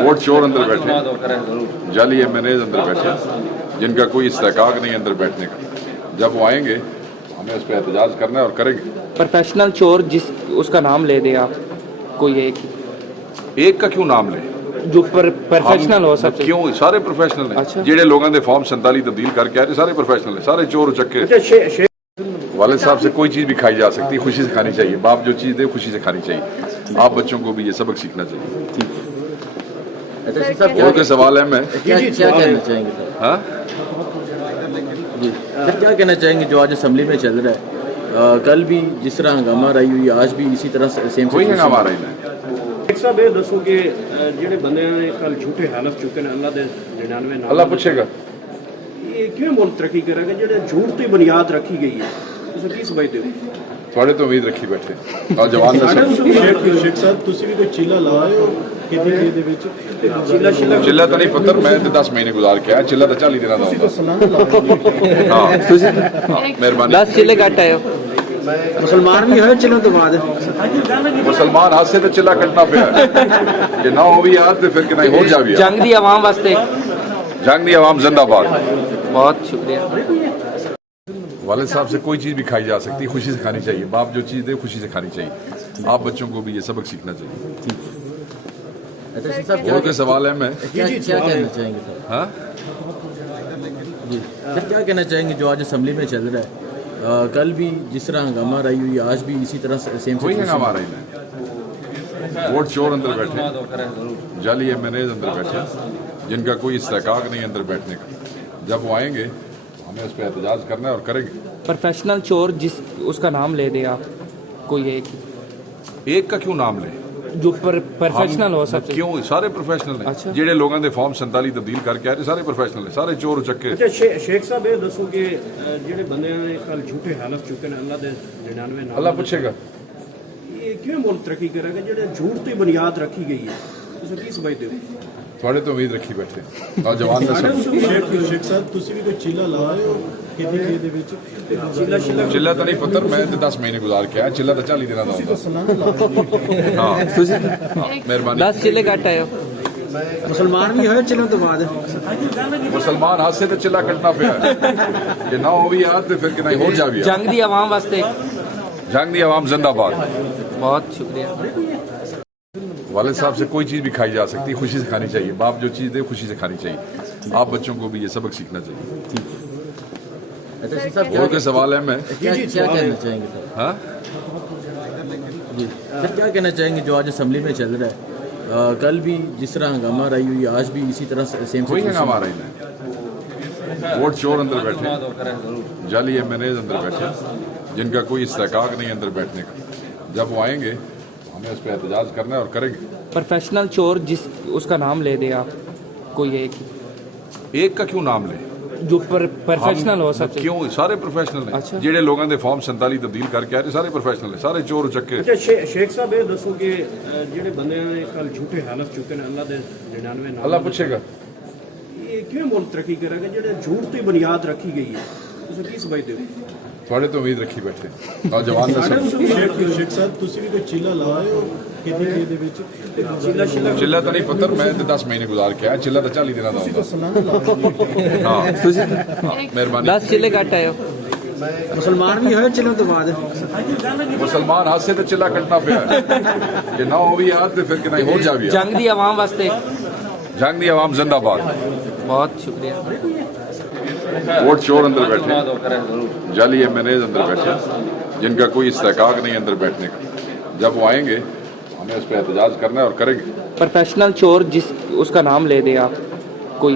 Vote चोर अंदर बैठे, जाली एमएनएज अंदर बैठे, जिनका कोई इस्तेकाक नहीं अंदर बैठने का। जब वो आएंगे हमें उस पर एहतजाज करना है और करेंगे। प्रोफेशनल चोर जिस उसका नाम ले दे आप, कोई एक का क्यों नाम ले, जो प्रोफेशनल हो सकते। क्यों सारे प्रोफेशनल हैं। अच्छा। जेडे लोगों के फॉर्म 47 तब्दील करके आए सारे प्रोफेशनल हैं, सारे चोर उचक्के। वालिद साहब से कोई चीज़ भी खाई जा सकती है, खुशी से खानी चाहिए। बाप जो चीज़ दे खुशी से खानी चाहिए। आप बच्चों को भी ये सबक सीखना चाहिए। और कोई सवाल है? मैं क्या कहना चाहेंगे सर? हाँ जी सर, क्या कहना चाहेंगे जो आज असेंबली में चल रहा है? कल भी जिस तरह हंगामा रही हुई, आज भी इसी तरह सेम कोई हंगामा रही नहीं। साहब ये दसो कि ਜਿਹੜੇ ਬੰਦੇ ਨੇ ਕੱਲ ਝੂਠੇ ਹਲਫ ਚੁੱਕੇ ਨੇ ਅੱਲਾ ਦੇ 99 ਨਾਮ अल्लाह पूछेगा ਇਹ ਕਿਵੇਂ ਮੁਲਕ ਤਰੱਕੀ ਕਰੇਗਾ ਜਿਹੜੇ ਝੂਠ ਤੇ ਬੁਨਿਆਦ ਰੱਖੀ ਗਈ ਹੈ? ਤੁਸੀਂ ਕੀ ਸਮਝਦੇ ਹੋ? थोड़े तो उम्मीद रखी बैठे और जवान शेख साहब तुसी भी कोई चीला लाए हो कितनी देर दे विच ਚਿੱਲਾ ਸ਼ਿੱਲਾ चिल्ला तो नहीं पुत्र, मैं तो 10 महीने गुजार के आया। चिल्ला तो 40 दिन तुसी का तो सलाम लाए हाँ मेहरबानी। 10 चिल्ले घट आए हो। मुसलमान भी है चलो तो बाद मुसलमान हाथ से तो चिल्ला कटना पे कि ना हो भी यार तो फिर कि नहीं हो जा भी। जंग दी आवाम वास्ते जंग दी आवाम जिंदाबाद। बहुत शुक्रिया। वालिद साहब से कोई चीज़ भी खाई जा सकती है, खुशी से खानी चाहिए। बाप जो चीज़ दे खुशी से खानी चाहिए। आप बच्चों को भी ये सबक सीखना चाहिए। अच्छा शेख साहब, और कोई सवाल है? मैं क्या कहना चाहेंगे सर? हाँ जी सर, क्या कहना चाहेंगे जो आज असेंबली में चल रहा है? कल भी जिस तरह हंगामा रही हुई, आज भी इसी तरह सेम कोई हंगामा रही नहीं। वोट चोर अंदर बैठे, जाली एमएनएज अंदर बैठे, जिनका कोई इस्तेकाक नहीं अंदर बैठने का। जब वो आएंगे हमें उस पर एहतजाज करना है और करेंगे। प्रोफेशनल चोर जिस उसका नाम ले दे आप, कोई एक का क्यों नाम ले, जो प्रोफेशनल हो सकते। क्यों सारे प्रोफेशनल हैं। अच्छा। जेडे लोगों के फॉर्म 47 तब्दील करके आए सारे प्रोफेशनल हैं, सारे चोर उचक्के। ਸ਼ੇਖ ਸਾਹਿਬ ਇਹ ਦੱਸੋ ਕਿ ਜਿਹੜੇ ਬੰਦੇ ਨੇ ਕੱਲ ਝੂਠੇ ਹਲਫ ਚੁੱਕੇ ਨੇ ਅੱਲਾ ਦੇ 99 ਨਾਮ अल्लाह पूछेगा ਇਹ ਕਿਵੇਂ ਮੁਲਕ ਤਰੱਕੀ ਕਰੇਗਾ ਜਿਹੜੇ ਝੂਠ ਤੇ ਬੁਨਿਆਦ ਰੱਖੀ ਗਈ ਹੈ? ਤੁਸੀਂ ਕੀ ਸਮਝਦੇ ਹੋ? थोड़े तो उम्मीद रखी बैठे और जवान शेख साहब तुसी भी कोई चीला लाए हो कितनी देर दे विच ਚਿੱਲਾ ਸ਼ਿੱਲਾ चिल्ला तो नहीं पुत्र, मैं तो 10 महीने गुजार के आया। चिल्ला तो 40 दिन तुसी का तो सलाम लाए हाँ मेहरबानी। 10 चिल्ले घट आए हो। मुसलमान भी है चलो तो बाद मुसलमान हाथ से तो चिल्ला कटना पे कि ना हो भी यार तो फिर कि नहीं हो जा भी। जंग दी आवाम वास्ते जंग दी आवाम जिंदाबाद। बहुत शुक्रिया। वालिद साहब से कोई चीज़ भी खाई जा सकती है, खुशी से खानी चाहिए। बाप जो चीज़ दे खुशी से खानी चाहिए। आप बच्चों को भी ये सबक सीखना चाहिए। अच्छा शेख साहब, और कोई सवाल है? मैं क्या कहना चाहेंगे सर? हाँ जी सर, क्या कहना चाहेंगे जो आज असेंबली में चल रहा है? कल भी जिस तरह हंगामा रही हुई, आज भी इसी तरह सेम कोई हंगामा रही नहीं। वोट चोर अंदर बैठे, जाली एमएनएज अंदर बैठे, जिनका कोई इस्तेकाक नहीं अंदर बैठने का। जब वो आएंगे हमें उस पर एहतजाज करना है और करेंगे। प्रोफेशनल चोर जिस उसका नाम ले दे आप, कोई एक का क्यों नाम ले, जो प्रोफेशनल हो सकते। क्यों सारे प्रोफेशनल हैं। अच्छा। जेडे लोगों के फॉर्म 47 तब्दील करके आए सारे प्रोफेशनल हैं, सारे चोर उचक्के। ਸ਼ੇਖ ਸਾਹਿਬ ਇਹ ਦੱਸੋ ਕਿ ਜਿਹੜੇ ਬੰਦੇ ਨੇ ਕੱਲ ਝੂਠੇ ਹਲਫ ਚੁੱਕੇ ਨੇ ਅੱਲਾ ਦੇ 99 ਨਾਮ अल्लाह पूछेगा ਇਹ ਕਿਵੇਂ ਮੁਲਕ ਤਰੱਕੀ ਕਰੇਗਾ ਜਿਹੜੇ ਝੂਠ ਤੇ ਬੁਨਿਆਦ ਰੱਖੀ ਗਈ ਹੈ? ਤੁਸੀਂ ਕੀ ਸਮਝਦੇ ਹੋ? थोड़े तो उम्मीद रखी बैठे और जवान शेख साहब तुसी भी कोई चीला लाए हो कितनी देर दे विच ਚਿੱਲਾ ਸ਼ਿੱਲਾ चिल्ला तो नहीं पुत्र, मैं तो 10 महीने गुजार के आया। चिल्ला तो 40 दिन तुसी तो का सलाम लाए हाँ मेहरबानी। 10 चिल्ले घट आए हो। मुसलमान भी है चलो तो बाद मुसलमान हाथ से तो चिल्ला कटना पे कि ना हो भी यार तो फिर कि नहीं हो जा भी। जंग दी आवाम वास्ते जंग दी आवाम जिंदाबाद। बहुत शुक्रिया। वोट चोर अंदर बैठे, जाली एमएनएज अंदर बैठे, जिनका कोई इस्तेकाक नहीं अंदर बैठने का। जब वो आएंगे हमें उस पर एहतजाज करना है और करेंगे। प्रोफेशनल चोर जिस उसका नाम ले दे आप, कोई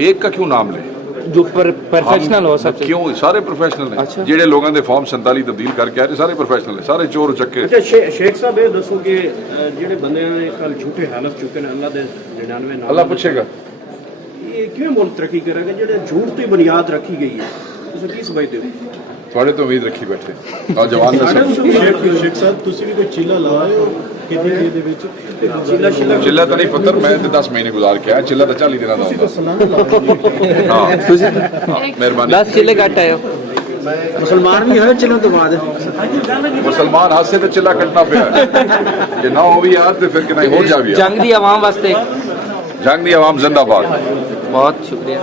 एक का क्यों नाम ले, जो प्रोफेशनल हो सकते। क्यों सारे प्रोफेशनल हैं। अच्छा। जेडे लोगों के फॉर्म 47 तब्दील करके आए सारे प्रोफेशनल हैं, सारे चोर उचक्के। ਸ਼ੇਖ ਸਾਹਿਬ ਇਹ ਦੱਸੋ ਕਿ ਜਿਹੜੇ ਬੰਦੇ ਨੇ ਕੱਲ ਝੂਠੇ ਹਲਫ ਚੁੱਕੇ ਨੇ ਅੱਲਾ ਦੇ 99 ਨਾਮ अल्लाह पूछेगा ਇਹ ਕਿਵੇਂ ਮੁਲਕ ਤਰੱਕੀ ਕਰੇਗਾ ਜਿਹੜੇ ਝੂਠ ਤੇ ਬੁਨਿਆਦ ਰੱਖੀ ਗਈ ਹੈ? ਤੁਸੀਂ ਕੀ ਸਮਝਦੇ ਹੋ? थोड़े तो उम्मीद रखी बैठे और जवान शेख साहब तुसी भी कोई चीला लाए हो कितनी देर दे विच ਚਿੱਲਾ ਸ਼ਿੱਲਾ चिल्ला तो नहीं पुत्र, मैं तो 10 महीने गुजार के आया। चिल्ला तो 40 दिन तुसी तो का सलाम लाए हाँ मेहरबानी। 10 चिल्ले घट आए हो। ਮੁਸਲਮਾਨ ਵੀ ਹੋਏ ਚਲੋ ਤੋਂ ਬਾਅਦ मुसलमान हाथ से तो चिल्ला कटना पे कि ना हो भी यार तो फिर कि नहीं हो जा भी यार। जंग दी आवाम वास्ते जंग दी आवाम जिंदाबाद। बहुत शुक्रिया।